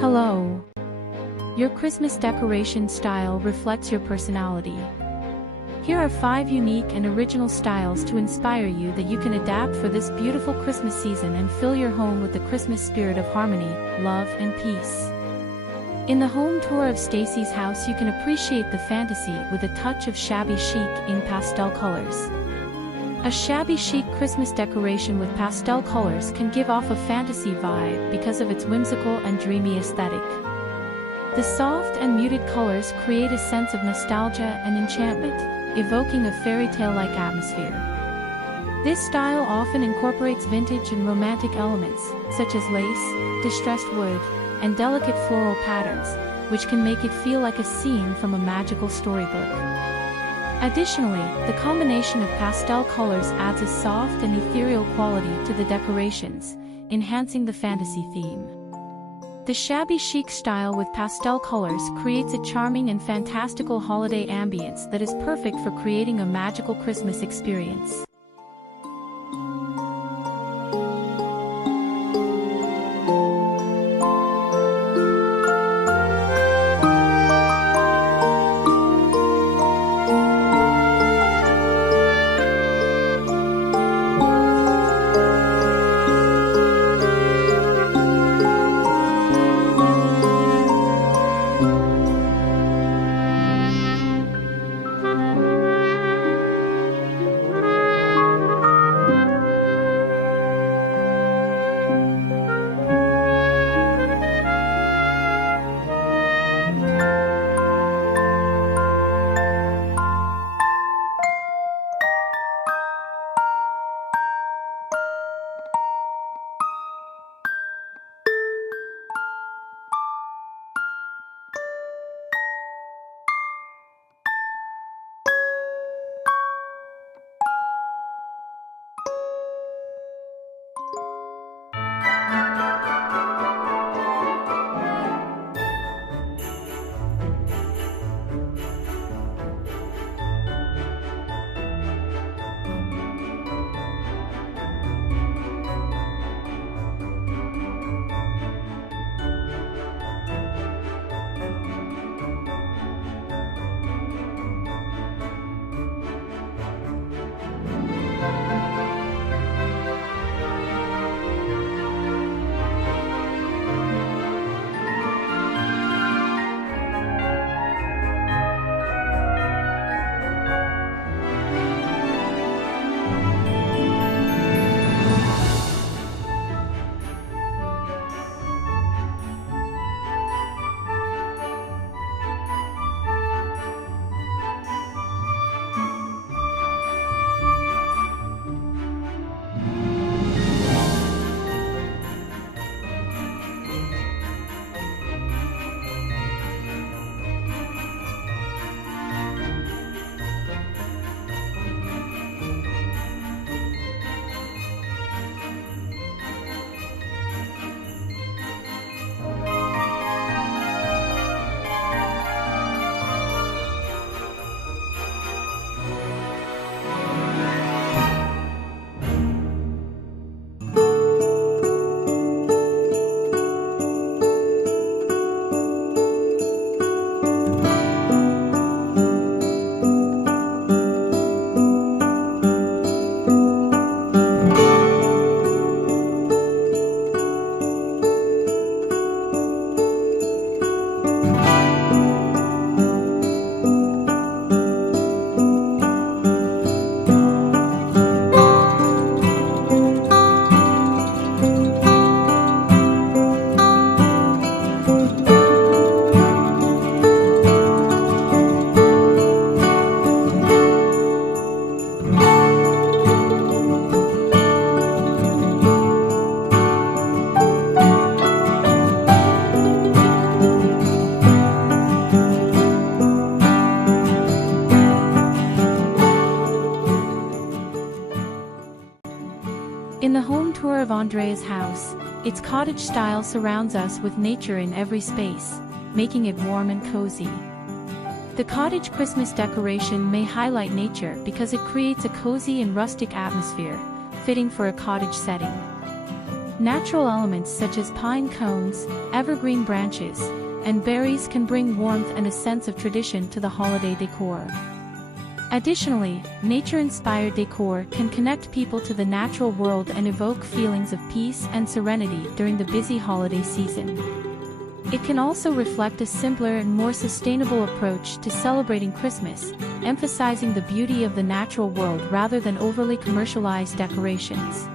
Hello. Your Christmas decoration style reflects your personality. Here are 5 unique and original styles to inspire you that you can adapt for this beautiful Christmas season and fill your home with the Christmas spirit of harmony, love, and peace. In the home tour of Stacy's house, you can appreciate the fantasy with a touch of shabby chic in pastel colors. A shabby chic Christmas decoration with pastel colors can give off a fantasy vibe because of its whimsical and dreamy aesthetic. The soft and muted colors create a sense of nostalgia and enchantment, evoking a fairy tale-like atmosphere. This style often incorporates vintage and romantic elements, such as lace, distressed wood, and delicate floral patterns, which can make it feel like a scene from a magical storybook. Additionally, the combination of pastel colors adds a soft and ethereal quality to the decorations, enhancing the fantasy theme. The shabby chic style with pastel colors creates a charming and fantastical holiday ambience that is perfect for creating a magical Christmas experience. In the home tour of Andrea's house, its cottage style surrounds us with nature in every space, making it warm and cozy. The cottage Christmas decoration may highlight nature because it creates a cozy and rustic atmosphere, fitting for a cottage setting. Natural elements such as pine cones, evergreen branches, and berries can bring warmth and a sense of tradition to the holiday decor. Additionally, nature-inspired decor can connect people to the natural world and evoke feelings of peace and serenity during the busy holiday season. It can also reflect a simpler and more sustainable approach to celebrating Christmas, emphasizing the beauty of the natural world rather than overly commercialized decorations.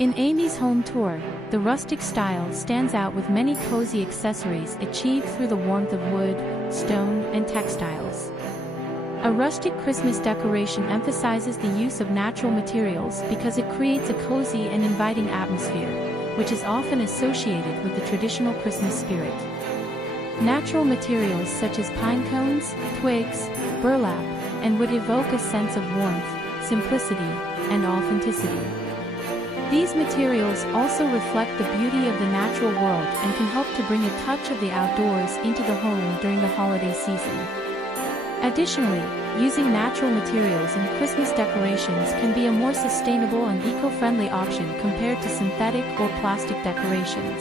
In Amy's home tour, the rustic style stands out with many cozy accessories achieved through the warmth of wood, stone, and textiles. A rustic Christmas decoration emphasizes the use of natural materials because it creates a cozy and inviting atmosphere, which is often associated with the traditional Christmas spirit. Natural materials such as pine cones, twigs, burlap, and wood evoke a sense of warmth, simplicity, and authenticity. These materials also reflect the beauty of the natural world and can help to bring a touch of the outdoors into the home during the holiday season. Additionally, using natural materials in Christmas decorations can be a more sustainable and eco-friendly option compared to synthetic or plastic decorations.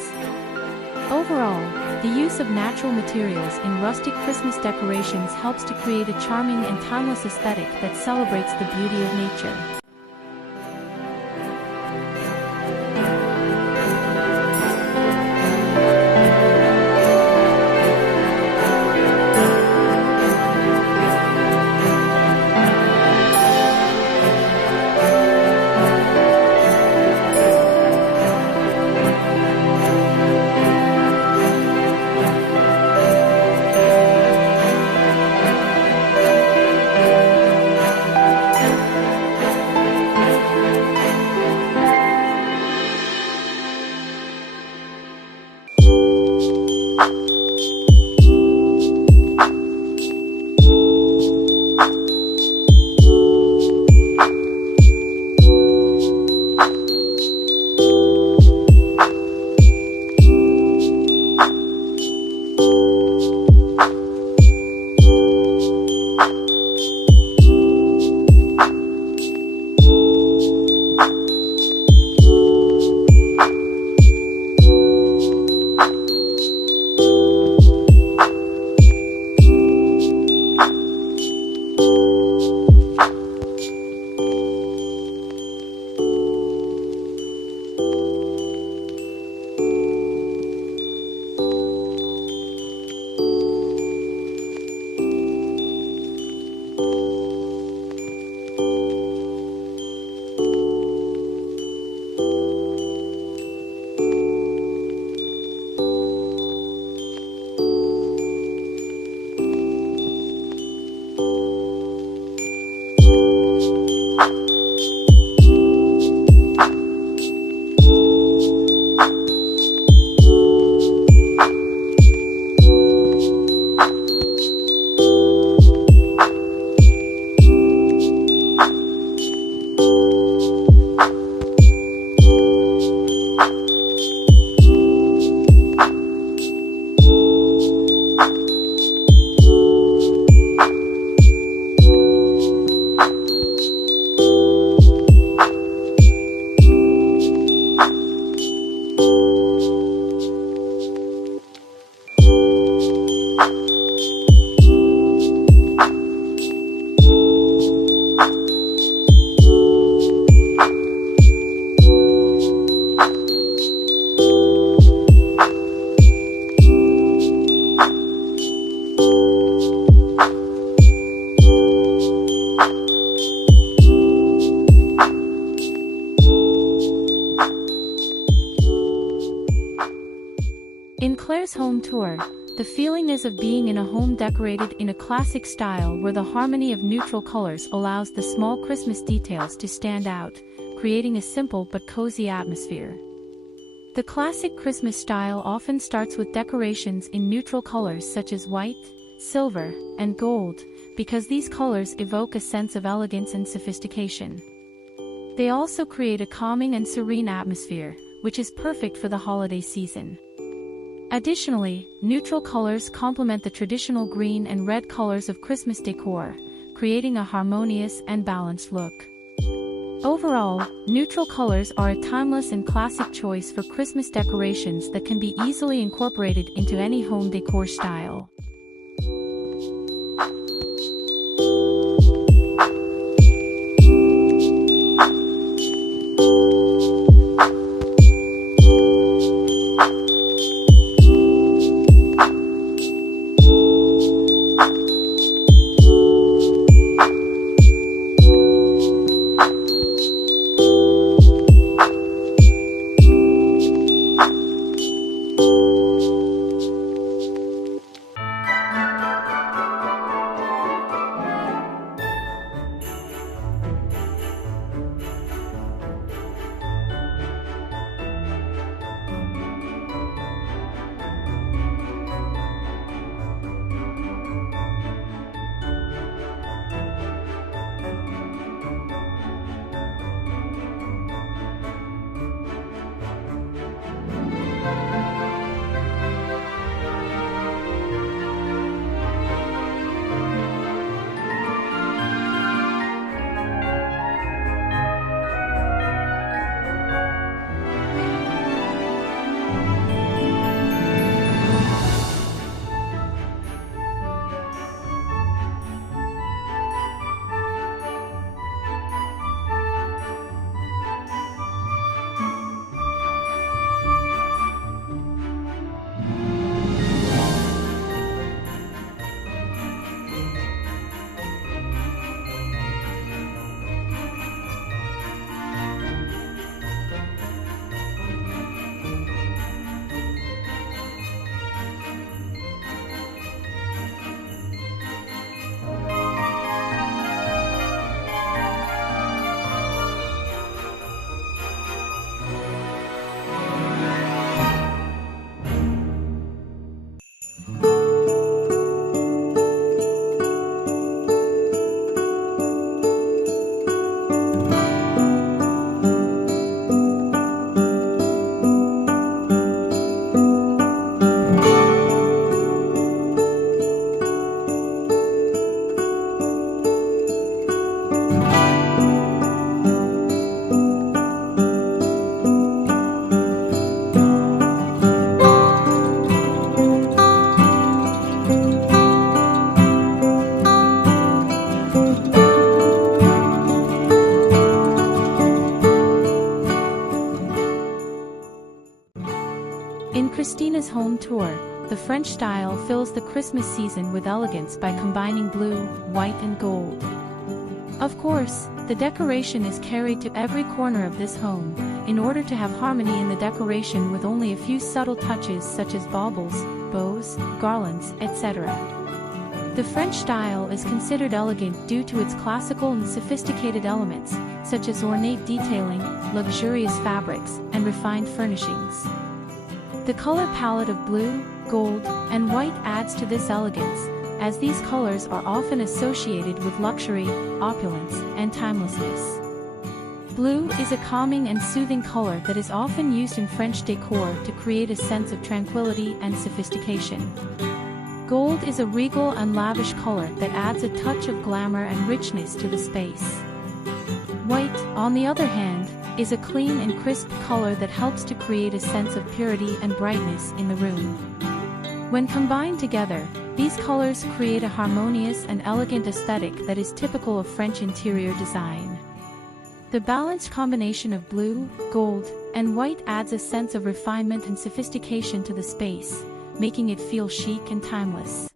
Overall, the use of natural materials in rustic Christmas decorations helps to create a charming and timeless aesthetic that celebrates the beauty of nature. Claire's home tour. The feeling is of being in a home decorated in a classic style where the harmony of neutral colors allows the small Christmas details to stand out, creating a simple but cozy atmosphere. The classic Christmas style often starts with decorations in neutral colors such as white, silver, and gold, because these colors evoke a sense of elegance and sophistication. They also create a calming and serene atmosphere, which is perfect for the holiday season. Additionally, neutral colors complement the traditional green and red colors of Christmas decor, creating a harmonious and balanced look. Overall, neutral colors are a timeless and classic choice for Christmas decorations that can be easily incorporated into any home decor style. In Christina's home tour, the French style fills the Christmas season with elegance by combining blue, white and gold. Of course, the decoration is carried to every corner of this home, in order to have harmony in the decoration with only a few subtle touches such as baubles, bows, garlands, etc. The French style is considered elegant due to its classical and sophisticated elements, such as ornate detailing, luxurious fabrics, and refined furnishings. The color palette of blue, gold, and white adds to this elegance, as these colors are often associated with luxury, opulence, and timelessness. Blue is a calming and soothing color that is often used in French decor to create a sense of tranquility and sophistication. Gold is a regal and lavish color that adds a touch of glamour and richness to the space. White, on the other hand, is a clean and crisp color that helps to create a sense of purity and brightness in the room. When combined together, these colors create a harmonious and elegant aesthetic that is typical of French interior design. The balanced combination of blue, gold, and white adds a sense of refinement and sophistication to the space, making it feel chic and timeless.